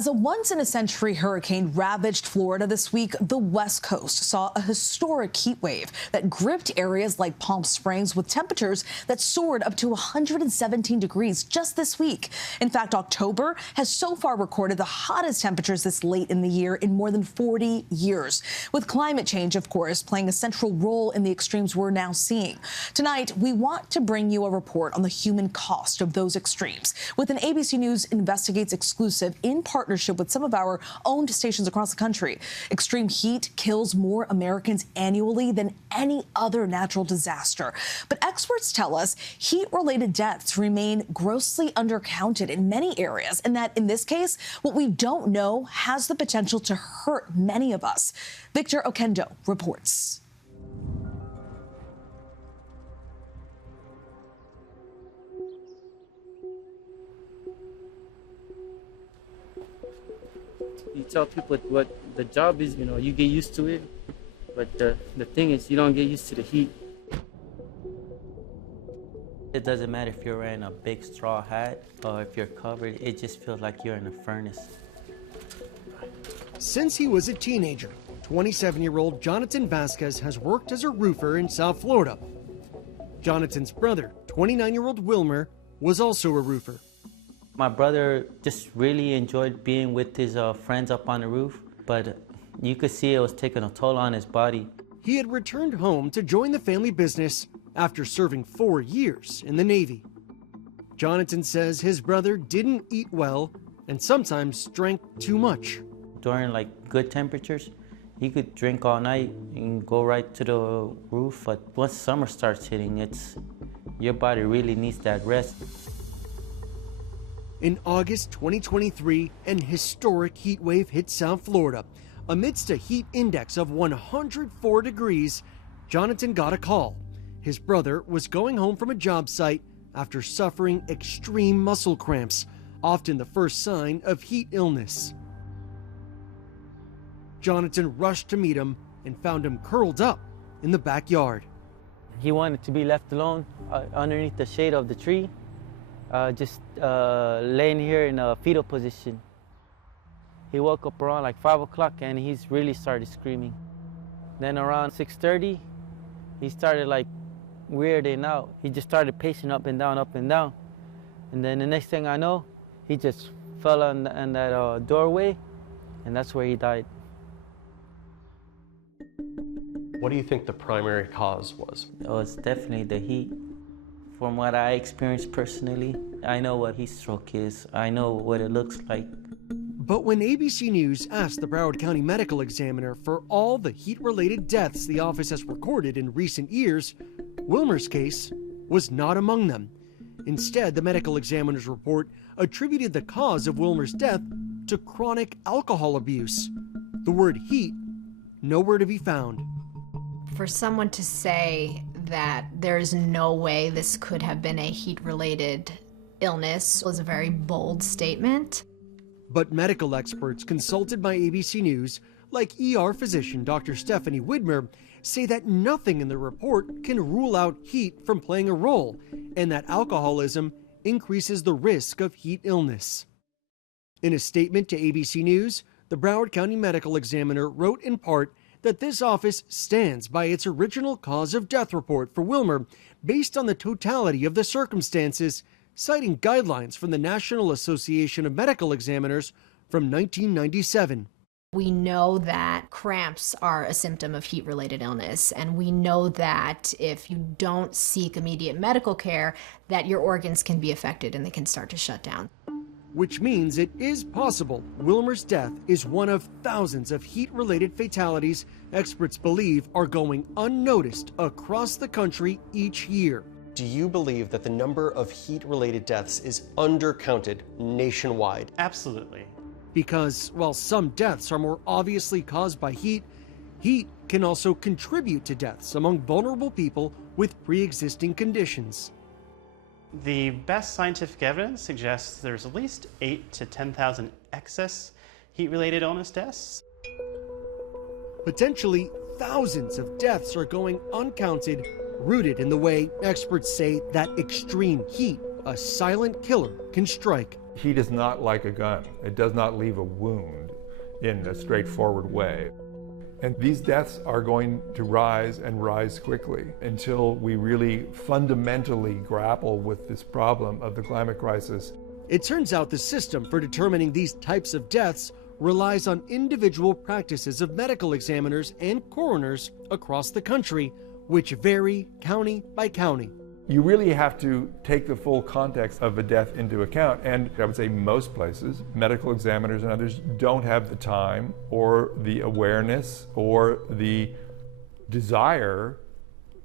As a once-in-a-century hurricane ravaged Florida this week, the West Coast saw a historic heat wave that gripped areas like Palm Springs with temperatures that soared up to 117 degrees just this week. In fact, October has so far recorded the hottest temperatures this late in the year in more than 40 years. With climate change, of course, playing a central role in the extremes we're now seeing. Tonight, we want to bring you a report on the human cost of those extremes with an ABC News Investigates exclusive in partnership with some of our owned stations across the country. Extreme heat kills more Americans annually than any other natural disaster. But experts tell us heat-related deaths remain grossly undercounted in many areas, and that in this case, what we don't know has the potential to hurt many of us. Victor Oquendo reports. You tell people what the job is, you get used to it. But the thing is, you don't get used to the heat. It doesn't matter if you're wearing a big straw hat or if you're covered, it just feels like you're in a furnace. Since he was a teenager, 27-year-old Jonathan Vasquez has worked as a roofer in South Florida. Jonathan's brother, 29-year-old Wilmer, was also a roofer. My brother just really enjoyed being with his friends up on the roof, but you could see it was taking a toll on his body. He had returned home to join the family business after serving 4 years in the Navy. Jonathan says his brother didn't eat well and sometimes drank too much. During good temperatures, he could drink all night and go right to the roof, but once summer starts hitting, your body really needs that rest. In August 2023, an historic heat wave hit South Florida. Amidst a heat index of 104 degrees, Jonathan got a call. His brother was going home from a job site after suffering extreme muscle cramps, often the first sign of heat illness. Jonathan rushed to meet him and found him curled up in the backyard. He wanted to be left alone underneath the shade of the tree. Just laying here in a fetal position. He woke up around 5 o'clock and he's really started screaming. Then around 6:30, he started weirding out. He just started pacing up and down, up and down. And then the next thing I know, he just fell in that doorway, and that's where he died. What do you think the primary cause was? It was definitely the heat. From what I experienced personally, I know what heat stroke is. I know what it looks like. But when ABC News asked the Broward County Medical Examiner for all the heat-related deaths the office has recorded in recent years, Wilmer's case was not among them. Instead, the medical examiner's report attributed the cause of Wilmer's death to chronic alcohol abuse. The word heat, nowhere to be found. For someone to say that there's no way this could have been a heat-related illness was a very bold statement. But medical experts consulted by ABC News, like ER physician Dr. Stephanie Widmer, say that nothing in the report can rule out heat from playing a role, and that alcoholism increases the risk of heat illness. In a statement to ABC News, the Broward County Medical Examiner wrote in part that this office stands by its original cause of death report for Wilmer based on the totality of the circumstances, citing guidelines from the National Association of Medical Examiners from 1997. We know that cramps are a symptom of heat-related illness, and we know that if you don't seek immediate medical care, that your organs can be affected and they can start to shut down. Which means it is possible Wilmer's death is one of thousands of heat-related fatalities experts believe are going unnoticed across the country each year. Do you believe that the number of heat-related deaths is undercounted nationwide? Absolutely. Because while some deaths are more obviously caused by heat, heat can also contribute to deaths among vulnerable people with pre-existing conditions. The best scientific evidence suggests there's at least 8,000 to 10,000 excess heat-related illness deaths. Potentially thousands of deaths are going uncounted, rooted in the way experts say that extreme heat, a silent killer, can strike. Heat is not like a gun. It does not leave a wound in a straightforward way. And these deaths are going to rise and rise quickly until we really fundamentally grapple with this problem of the climate crisis. It turns out the system for determining these types of deaths relies on individual practices of medical examiners and coroners across the country, which vary county by county. You really have to take the full context of a death into account, and I would say most places, medical examiners and others don't have the time or the awareness or the desire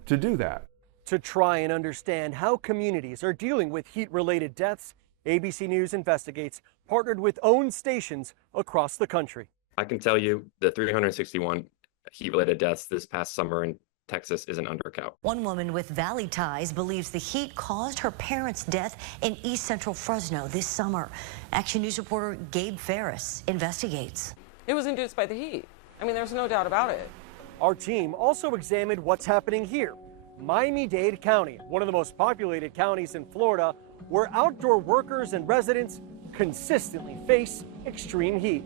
to do that. To try and understand how communities are dealing with heat-related deaths, ABC News Investigates partnered with own stations across the country. I can tell you the 361 heat-related deaths this past summer in Texas is an undercount. One woman with Valley ties believes the heat caused her parents' death in East Central Fresno this summer. Action News reporter Gabe Ferris investigates. It was induced by the heat. I mean, there's no doubt about it. Our team also examined what's happening here. Miami-Dade County, one of the most populated counties in Florida, where outdoor workers and residents consistently face extreme heat.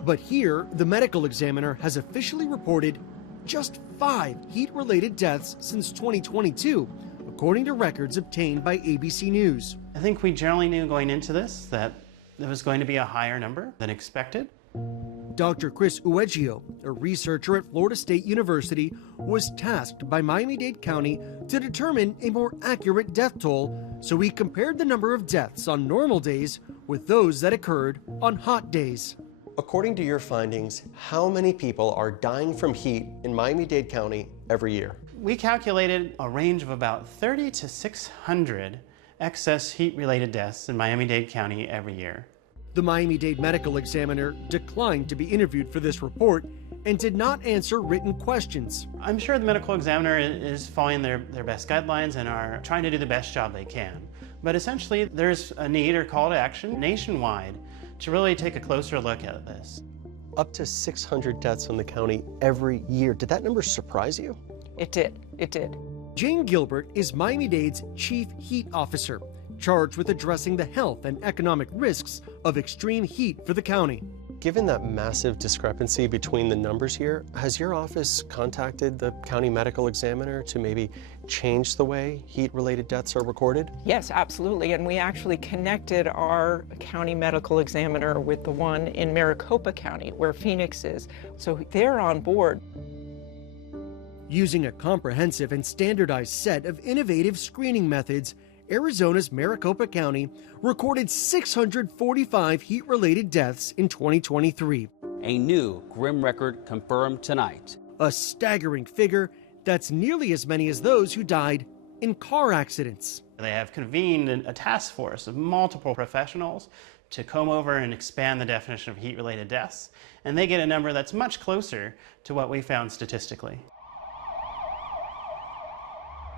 But here, the medical examiner has officially reported just 5 heat-related deaths since 2022, according to records obtained by ABC News. I think we generally knew going into this that there was going to be a higher number than expected. Dr. Chris Ueggio, a researcher at Florida State University, was tasked by Miami-Dade County to determine a more accurate death toll, so he compared the number of deaths on normal days with those that occurred on hot days. According to your findings, how many people are dying from heat in Miami-Dade County every year? We calculated a range of about 30 to 600 excess heat-related deaths in Miami-Dade County every year. The Miami-Dade medical examiner declined to be interviewed for this report and did not answer written questions. I'm sure the medical examiner is following their best guidelines and are trying to do the best job they can. But essentially, there's a need or call to action nationwide to really take a closer look at this. Up to 600 deaths in the county every year. Did that number surprise you? It did. It did. Jane Gilbert is Miami-Dade's chief heat officer, charged with addressing the health and economic risks of extreme heat for the county. Given that massive discrepancy between the numbers here, has your office contacted the county medical examiner to maybe change the way heat-related deaths are recorded? Yes, absolutely. And we actually connected our county medical examiner with the one in Maricopa County, where Phoenix is. So they're on board. Using a comprehensive and standardized set of innovative screening methods, Arizona's Maricopa County recorded 645 heat-related deaths in 2023. A new grim record confirmed tonight. A staggering figure that's nearly as many as those who died in car accidents. They have convened a task force of multiple professionals to comb over and expand the definition of heat-related deaths, and they get a number that's much closer to what we found statistically.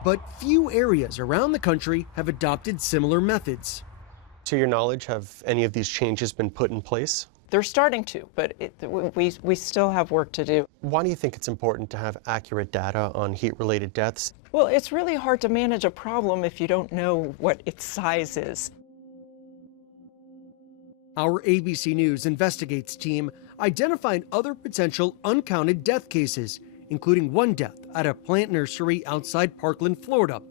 But few areas around the country have adopted similar methods. To your knowledge, have any of these changes been put in place? They're starting to, but we still have work to do. Why do you think it's important to have accurate data on heat-related deaths? Well, it's really hard to manage a problem if you don't know what its size is. Our ABC News Investigates team identified other potential uncounted death cases, including one death at a plant nursery outside Parkland, Florida.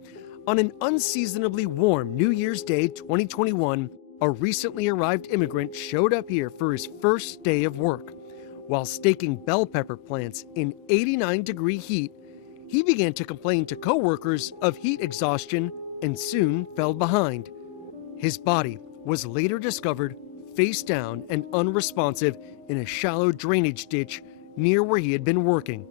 On an unseasonably warm New Year's Day 2021, a recently arrived immigrant showed up here for his first day of work. While staking bell pepper plants in 89-degree heat, he began to complain to coworkers of heat exhaustion and soon fell behind. His body was later discovered face down and unresponsive in a shallow drainage ditch near where he had been working.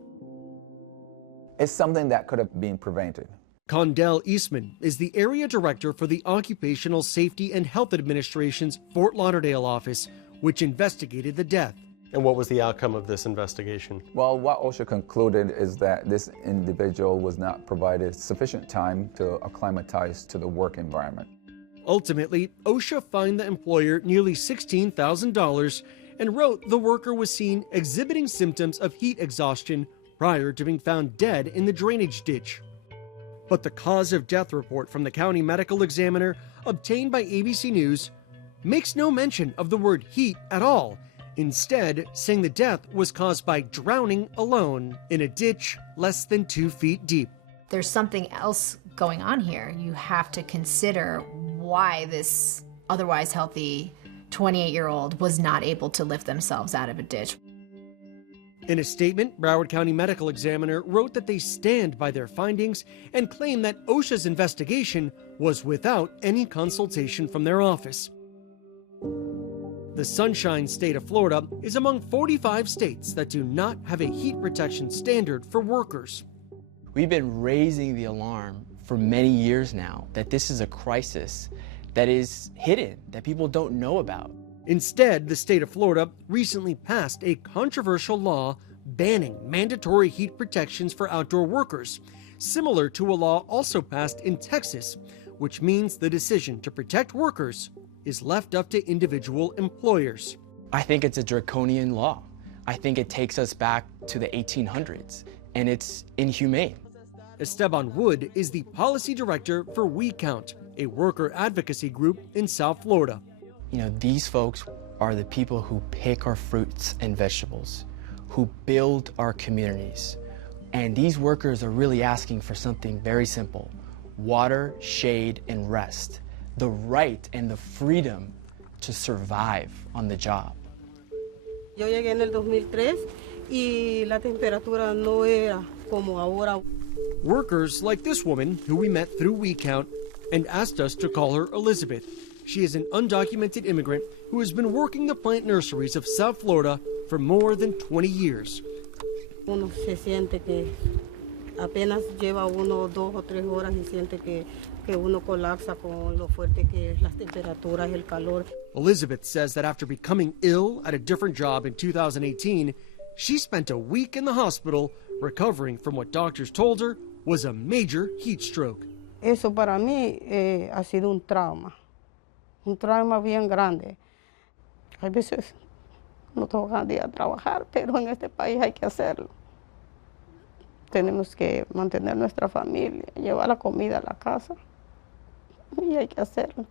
It's something that could have been prevented. Condell Eastman is the area director for the Occupational Safety and Health Administration's Fort Lauderdale office, which investigated the death. And what was the outcome of this investigation? Well, what OSHA concluded is that this individual was not provided sufficient time to acclimatize to the work environment. Ultimately, OSHA fined the employer nearly $16,000 and wrote the worker was seen exhibiting symptoms of heat exhaustion prior to being found dead in the drainage ditch. But the cause of death report from the county medical examiner obtained by ABC News makes no mention of the word heat at all, instead saying the death was caused by drowning alone in a ditch less than 2 feet deep. There's something else going on here. You have to consider why this otherwise healthy 28-year-old was not able to lift themselves out of a ditch. In a statement, Broward County Medical Examiner wrote that they stand by their findings and claim that OSHA's investigation was without any consultation from their office. The Sunshine State of Florida is among 45 states that do not have a heat protection standard for workers. We've been raising the alarm for many years now that this is a crisis that is hidden, that people don't know about. Instead, the state of Florida recently passed a controversial law banning mandatory heat protections for outdoor workers, similar to a law also passed in Texas, which means the decision to protect workers is left up to individual employers. I think it's a draconian law. I think it takes us back to the 1800s, and it's inhumane. Esteban Wood is the policy director for We Count, a worker advocacy group in South Florida. You know, these folks are the people who pick our fruits and vegetables, who build our communities. And these workers are really asking for something very simple: water, shade, and rest. The right and the freedom to survive on the job. Yo llegué en el 2003 y la temperatura no era como ahora. Workers like this woman, who we met through We Count, and asked us to call her Elizabeth. She is an undocumented immigrant who has been working the plant nurseries of South Florida for more than 20 years. Uno se siente que apenas lleva 1 o 2 o 3 horas y siente que uno colapsa con lo fuerte que es las temperaturas y el calor. Elizabeth says that after becoming ill at a different job in 2018, she spent a week in the hospital recovering from what doctors told her was a major heat stroke. Eso para mí ha sido un trauma bien grande. Hay veces no tengo ganas de ir a trabajar, pero en este país hay que hacerlo. Tenemos que mantener nuestra familia, llevar la comida a la casa, y hay que hacerlo.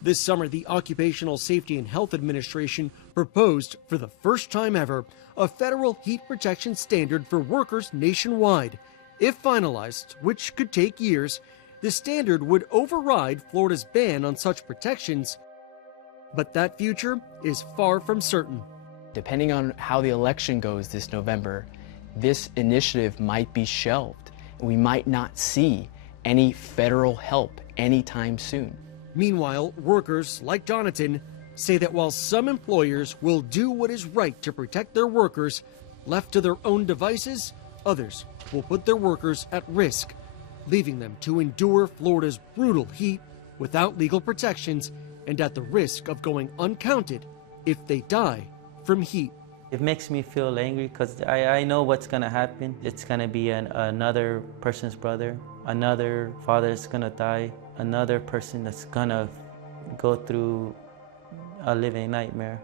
This summer, the Occupational Safety and Health Administration proposed, for the first time ever, a federal heat protection standard for workers nationwide. If finalized, which could take years, the standard would override Florida's ban on such protections. But that future is far from certain. Depending on how the election goes this November, this initiative might be shelved. We might not see any federal help anytime soon. Meanwhile, workers like Donaton say that while some employers will do what is right to protect their workers, left to their own devices, others will put their workers at risk, leaving them to endure Florida's brutal heat without legal protections and at the risk of going uncounted if they die from heat. It makes me feel angry because I know what's going to happen. It's going to be another person's brother, another father that's going to die, another person that's going to go through a living nightmare.